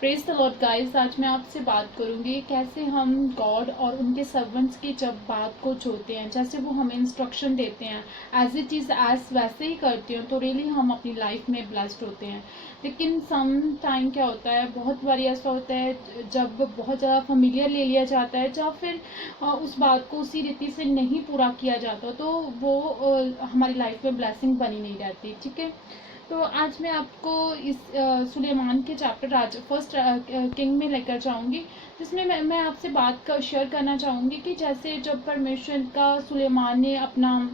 Praise the Lord guys. आज मैं आपसे बात करूंगी कैसे हम गॉड और उनके सर्वेंट्स की जब बात को जोड़ते हैं, जैसे वो हमें इंस्ट्रक्शन देते हैं एज इट इज़ एज वैसे ही करते हैं तो रियली हम अपनी लाइफ में ब्लेस्ड होते हैं। लेकिन सम टाइम क्या होता है, बहुत बार ऐसा होता है जब बहुत ज़्यादा फेमिलियर ले लिया जाता है या फिर उस बात को उसी रीति से नहीं पूरा किया जाता तो वो हमारी लाइफ में ब्लेसिंग बनी नहीं रहती। ठीक है, तो आज मैं आपको इस सुलेमान के चैप्टर फर्स्ट किंग में लेकर जाऊंगी, जिसमें मैं आपसे बात शेयर करना चाहूँगी कि जैसे जब परमेश्वर का सुलेमान ने अपना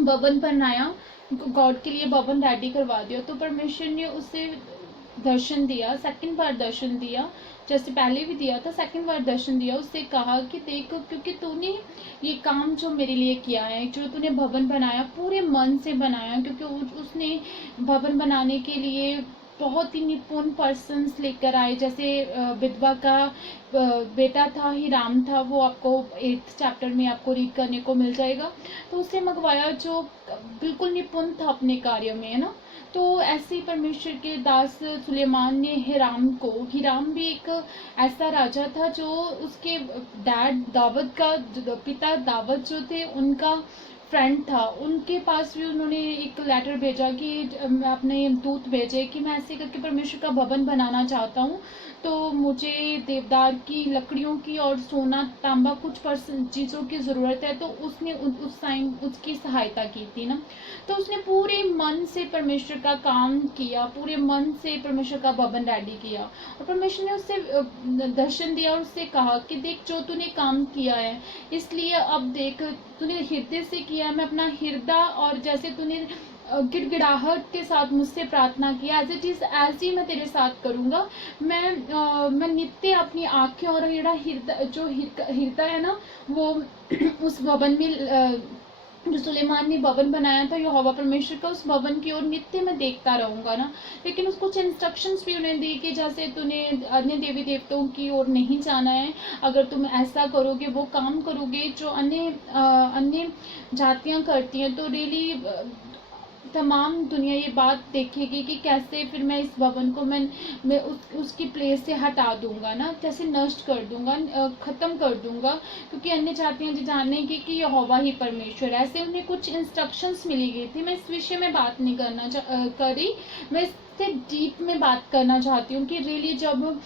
भवन बनाया, गॉड के लिए भवन रेडी करवा दिया, तो परमेश्वर ने उसे दर्शन दिया, सेकंड बार दर्शन दिया, जैसे पहले भी दिया था, सेकंड बार दर्शन दिया। उससे कहा कि देख, क्योंकि तूने ये काम जो मेरे लिए किया है, जो तूने भवन बनाया पूरे मन से बनाया, क्योंकि उसने भवन बनाने के लिए बहुत ही निपुण पर्सन्स लेकर आए। जैसे विधवा का बेटा था, हिराम था, वो आपको 8th चैप्टर में आपको रीड करने को मिल जाएगा। तो उसे मंगवाया जो बिल्कुल निपुण था अपने कार्य में, है ना। तो ऐसे ही परमेश्वर के दास सुलेमान ने हिराम भी एक ऐसा राजा था जो उसके डैड दावद का पिता दावद जो थे उनका फ्रेंड था। उनके पास भी उन्होंने एक लेटर भेजा कि अपने दूत भेजे कि मैं ऐसे करके परमेश्वर का भवन बनाना चाहता हूँ, तो मुझे देवदार की लकड़ियों की और सोना तांबा कुछ चीज़ों की ज़रूरत है। तो उसने उस टाइम उसकी सहायता की थी ना। तो उसने पूरे मन से परमेश्वर का काम किया, पूरे मन से परमेश्वर का भवन रेडी किया, और परमेश्वर ने उससे दर्शन दिया और उससे कहा कि देख, जो तूने काम किया है, इसलिए अब देख, तूने हृदय से किया, मैं अपना हृदय और जैसे तूने गिड़गिड़ाहट के साथ मुझसे प्रार्थना किया, एज इट इज ऐसे ही मैं तेरे साथ करूँगा। मैं नित्य अपनी आँखें और मेरा हृदय है ना, वो उस भवन में जो सुलेमान ने भवन बनाया था यहोवा परमेश्वर का, उस भवन की ओर नित्य मैं देखता रहूंगा ना। लेकिन उसको कुछ इंस्ट्रक्शंस भी उन्हें दी कि जैसे तूने अन्य देवी देवताओं की ओर नहीं जाना है। अगर तुम ऐसा करोगे, वो काम करोगे जो अन्य जातियां करती हैं, तो रियली तमाम दुनिया ये बात देखेगी कि कैसे फिर मैं इस भवन को मैं उसकी प्लेस से हटा दूंगा ना, कैसे नष्ट कर दूंगा, ख़त्म कर दूंगा, क्योंकि अन्य जातियां जो जानेंगी कि यहोवा ही परमेश्वर है। ऐसे उन्हें कुछ इंस्ट्रक्शंस मिली गई थी। मैं इस विषय में बात नहीं करी, मैं इससे डीप में बात करना चाहती हूँ कि रियली जब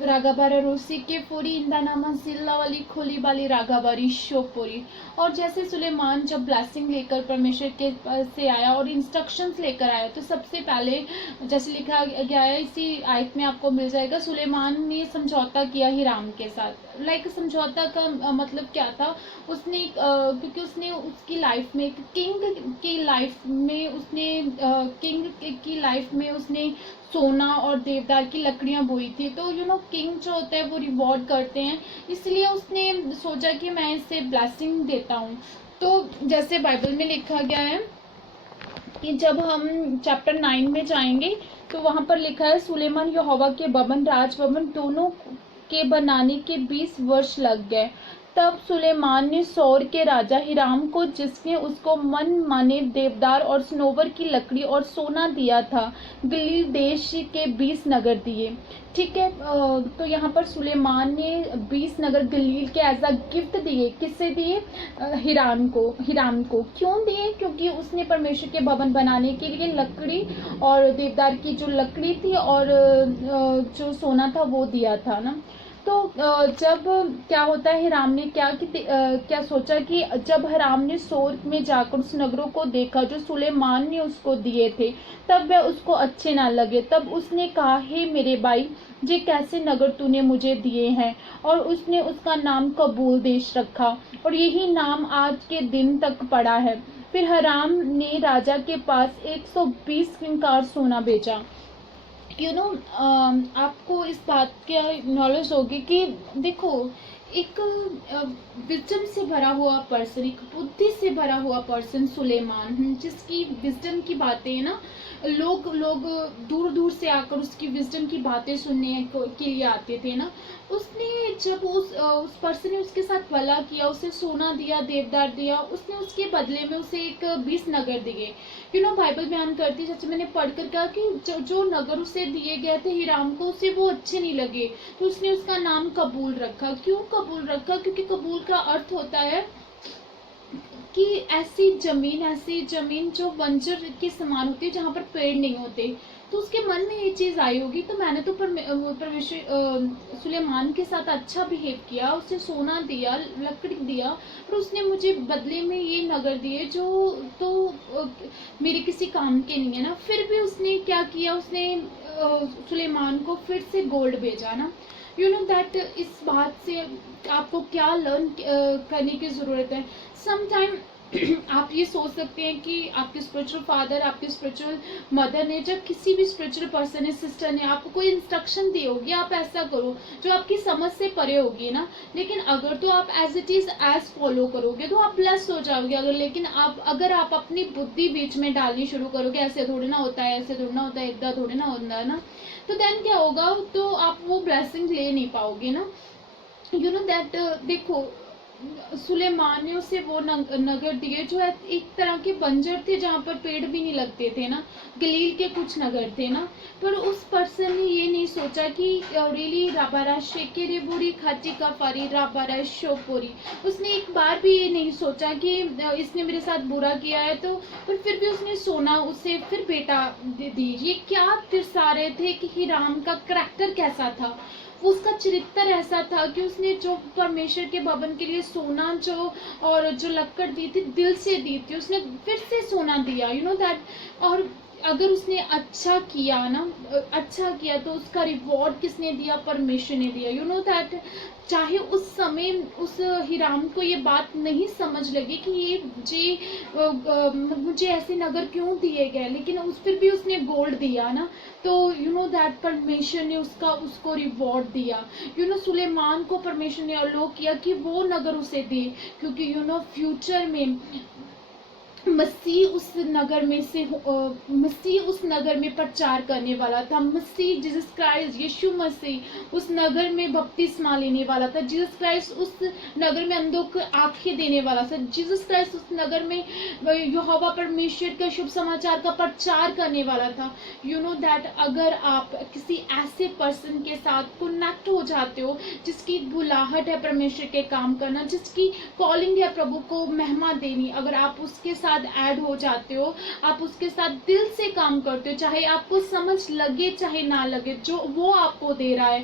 रागाबारा रोसी के फोरी इंदा नामा सिल्ला वाली खोली वाली रागाबारी शोपोरी। और जैसे सुलेमान जब ब्लेसिंग लेकर परमेश्वर के से आया और इंस्ट्रक्शंस लेकर आया, तो सबसे पहले जैसे लिखा गया है, इसी आयत में आपको मिल जाएगा, सुलेमान ने समझौता किया हिराम के साथ। लाइक समझौता का मतलब क्या था, उसने क्योंकि उसने उसकी लाइफ में किंग की लाइफ में उसने सोना और देवदार की लकड़ियां बोई थी। तो किंग जो होता है वो रिवॉर्ड करते हैं, इसलिए उसने सोचा कि मैं इसे ब्लेसिंग देता हूँ। तो जैसे बाइबल में लिखा गया है कि जब हम चैप्टर 9 में जाएंगे तो वहां पर लिखा है, सुलेमान यहोवा के भवन राज भवन दोनों के बनाने के 20 वर्ष लग गए। तब सुलेमान ने सौर के राजा हिराम को, जिसने उसको मन माने देवदार और सनोवर की लकड़ी और सोना दिया था, गलील देश के 20 नगर दिए। ठीक है, तो यहाँ पर सुलेमान ने 20 नगर गलील के एज अ गिफ्ट दिए। किससे दिए? हिराम को क्यों दिए? क्योंकि उसने परमेश्वर के भवन बनाने के लिए लकड़ी और देवदार की जो लकड़ी थी और जो सोना था वो दिया था ना। तो जब क्या होता है, हिराम ने क्या सोचा कि जब हिराम ने सोर में जाकर उस नगरों को देखा जो सुलेमान ने उसको दिए थे, तब वह उसको अच्छे ना लगे। तब उसने कहा, हे मेरे भाई, ये कैसे नगर तूने मुझे दिए हैं? और उसने उसका नाम कबूल देश रखा, और यही नाम आज के दिन तक पड़ा है। फिर हिराम ने राजा के पास 120 किंकार सोना भेजा। आपको इस बात का नॉलेज होगी कि देखो, एक विजडम से भरा हुआ पर्सन, एक बुद्धि से भरा हुआ पर्सन सुलेमान, जिसकी विजडम की बातें है ना, लोग लोग दूर दूर से आकर उसकी विजडम की बातें सुनने के लिए आते थे ना। उसने जब उस पर्सन ने उसके साथ भला किया, उसे सोना दिया, देवदार दिया, उसने उसके बदले में उसे एक 20 नगर दिए। बाइबल बयान करती, जैसे मैंने पढ़कर कहा कि जो नगर उसे दिए गए थे हिराम को, उसे वो अच्छे नहीं लगे, तो उसने उसका नाम कबूल रखा। क्यों कबूल रखा? क्योंकि कबूल का अर्थ होता है कि ऐसी जमीन जो बंजर के समान होती है, जहाँ पर पेड़ नहीं होते। तो उसके मन में ये चीज आई होगी, तो मैंने तो परमेश्वर सुलेमान के साथ अच्छा बिहेव किया, उसे सोना दिया, लकड़ी दिया, पर उसने मुझे बदले में ये नगर दिए जो तो मेरे किसी काम के नहीं है ना। फिर भी उसने क्या किया, उसने सुलेमान को फिर से गोल्ड भेजा ना। दैट इस बात से आपको क्या लर्न करने की ज़रूरत है। समटाइम आप ये सोच सकते हैं कि आपके स्पिरिचुअल फादर, आपके स्पिरिचुअल मदर ने, जब किसी भी स्पिरिचुअल पर्सन ने, सिस्टर ने आपको कोई इंस्ट्रक्शन दी होगी, आप ऐसा करो जो आपकी समझ से परे होगी ना, लेकिन अगर तो आप as it is as follow करोगे तो आप ब्लेस्ड हो जाओगे। लेकिन अगर आप अपनी बुद्धि बीच में डालनी शुरू करोगे, ऐसे थोड़ी ना होता है, ऐसे थोड़ी ना होता है, इतना थोड़ी ना होता है ना, तो देन क्या होगा, तो आप वो ब्लेसिंग ले नहीं पाओगे ना। दैट देखो, सुलेमान ने उसे वो नगर दिए जो एक तरह के बंजर थे, जहाँ पर पेड़ भी नहीं लगते थे ना। गलील के कुछ नगर थे ना, पर उस पर्सन ने ये नहीं सोचा कि रियली राबारा शेकेरे बुरी खाची का फारी राबारा शोपोरी, उसने एक बार भी ये नहीं सोचा कि इसने मेरे साथ बुरा किया है, तो पर फिर भी उसने सोना उसे फिर बेटा दी। ये क्या दर्शा रहे थे कि हिराम का करैक्टर कैसा था, उसका चरित्र ऐसा था कि उसने जो परमेश्वर के भवन के लिए सोना जो लक्कड़ दी थी, दिल से दी थी, उसने फिर से सोना दिया। दैट और अगर उसने अच्छा किया ना, अच्छा किया, तो उसका रिवॉर्ड किसने दिया? परमेश्वर ने दिया। दैट चाहे उस समय उस हिराम को ये बात नहीं समझ लगी कि मुझे ऐसे नगर क्यों दिए गए, लेकिन फिर भी उसने गोल्ड दिया ना, तो दैट परमेश्वर ने उसको रिवॉर्ड दिया। सुलेमान को परमेश्वर ने अलो किया कि वो नगर उसे दे, क्योंकि फ्यूचर में मसीह उस नगर में प्रचार करने वाला था। मसीह जीसस क्राइस्ट, यीशु मसीह उस नगर में बपतिस्मा लेने वाला था। जीसस क्राइस्ट उस नगर में अंधों को आंखें देने वाला था। जीसस क्राइस्ट उस नगर में यहोवा परमेश्वर का शुभ समाचार का प्रचार करने वाला था। दैट अगर आप किसी ऐसे पर्सन के साथ कनेक्ट हो जाते हो जिसकी बुलाहट है परमेश्वर के काम करना, जिसकी कॉलिंग है प्रभु को महिमा देनी, अगर आप उसके साथ ऐड हो जाते हो, आप उसके साथ दिल से काम करते हो, चाहे आपको समझ लगे चाहे ना लगे, जो वो आपको दे रहा है,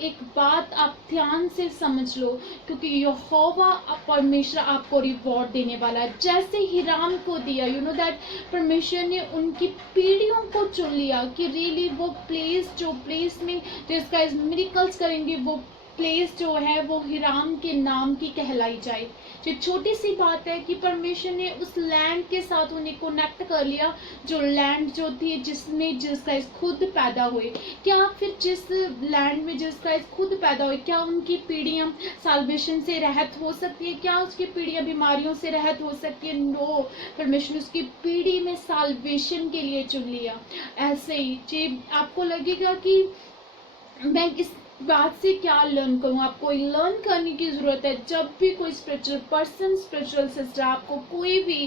एक बात आप ध्यान से समझ लो, क्योंकि यहोवा परमेश्वर आपको रिवॉर्ड देने वाला है, जैसे हिराम को दिया। दैट परमेश्वर ने उनकी पीढ़ियों को चुन लिया कि रियली वो प्लेस में जिसका मिरेकल्स करेंगे, वो प्लेस जो है वो हिराम के नाम की कहलाई जाए। जो छोटी सी बात है कि परमेश्वर ने उस लैंड के साथ उन्हें कनेक्ट कर लिया, जो लैंड जो थी जिसमें जीसस क्राइस्ट खुद पैदा हुए। क्या फिर जिस लैंड में जीसस क्राइस्ट खुद पैदा हुए, क्या उनकी पीढ़ियां साल्वेशन से रहित हो सकती है? क्या उसकी पीढ़ियां बीमारियों से रहित हो सकती है? नो, परमेश्वर ने उसकी पीढ़ी में साल्वेशन के लिए चुन लिया। ऐसे ही आपको लगेगा कि मैं इस बात से क्या लर्न करूँ, आपको लर्न करने की ज़रूरत है। जब भी कोई स्पिरिचुअल पर्सन, स्पिरिचुअल सिस्टर आपको कोई भी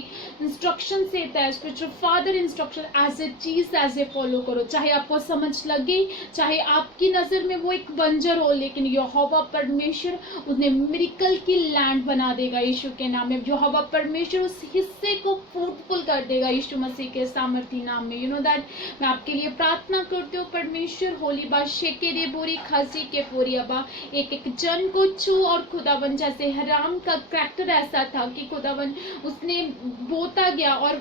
इंस्ट्रक्शन देता है, spiritual father instruction, as a चीज़ एज ए फॉलो करो, चाहे आपको समझ लगे, चाहे आपकी नज़र में वो एक बंजर हो, लेकिन यहोवा परमेश्वर उसने मिरेकल की लैंड बना देगा यीशु के नाम में। यहोवा परमेश्वर उस हिस्से को फ्रूटफुल कर देगा यीशु मसीह के सामर्थी नाम में। दैट मैं आपके लिए प्रार्थना करती हूँ, परमेश्वर होली बात शेकेरे बोरी खासी के फोरियाबा एक जन को छू, और खुदावन जैसे हराम का करैक्टर ऐसा था कि खुदावन उसने बोता गया और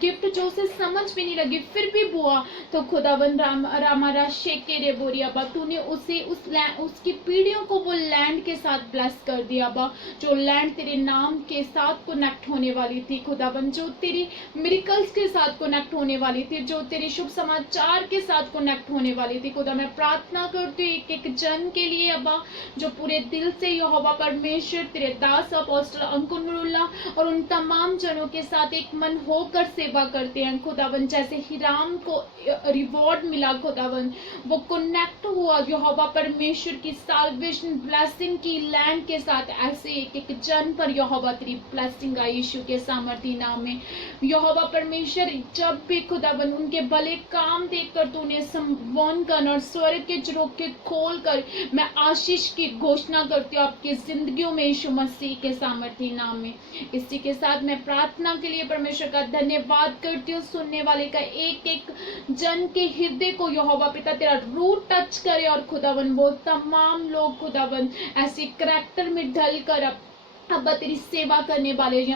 गिफ्ट जो उसे समझ में नहीं लगी फिर भी बोआ, तो खुदावन रामारा शेकेरे बोरियाबा तूने उसे उसकी पीढ़ियों को वो लैंड के साथ ब्लेस कर दिया बा, जो लैंड तेरे नाम के साथ कनेक्ट होने वाली थी खुदावन, जो तेरे मिरेकल्स के साथ कनेक्ट होने वाली थी, जो तेरे शुभ समाचार के साथ कनेक्ट होने वाली थी। खुदा मैं प्रार्थना करती हूँ एक जन के लिए अब्बा, जो पूरे दिल से यहोवा परमेश्वर तेरे दास अपोस्टल अंकुर नूरुल्लाह और उन तमाम जनों के साथ एक मन होकर सेवा करते हैं खुदावन, जैसे हिराम को रिवॉर्ड मिला खुदावन, वो कनेक्ट हुआ यहोवा परमेश्वर की साल्वेशन ब्लेसिंग की लैंड के साथ, ऐसे एक एक जन पर यहोवा तेरी ब्लेसिंग आई यीशु के सामर्थी नाम में। यहोवा परमेश्वर जब भी खुदावन उनके भले काम देखकर तूने संबोधन कर और स्वर्ग के झरोखे खोल कर मैं आशीष की घोषणा करती हूँ आपकी जिंदगियों में यीशु मसीह के सामर्थी नाम में। इसी के साथ मैं प्रार्थना के लिए परमेश्वर का धन्यवाद करती हूँ, सुनने वाले का एक एक जन के हृदय को यहोवा पिता तेरा रूट टच करे और खुदावन वो तमाम लोग खुदावन ऐसे करैक्टर में ढल कर अब तेरी सेवा करने वाले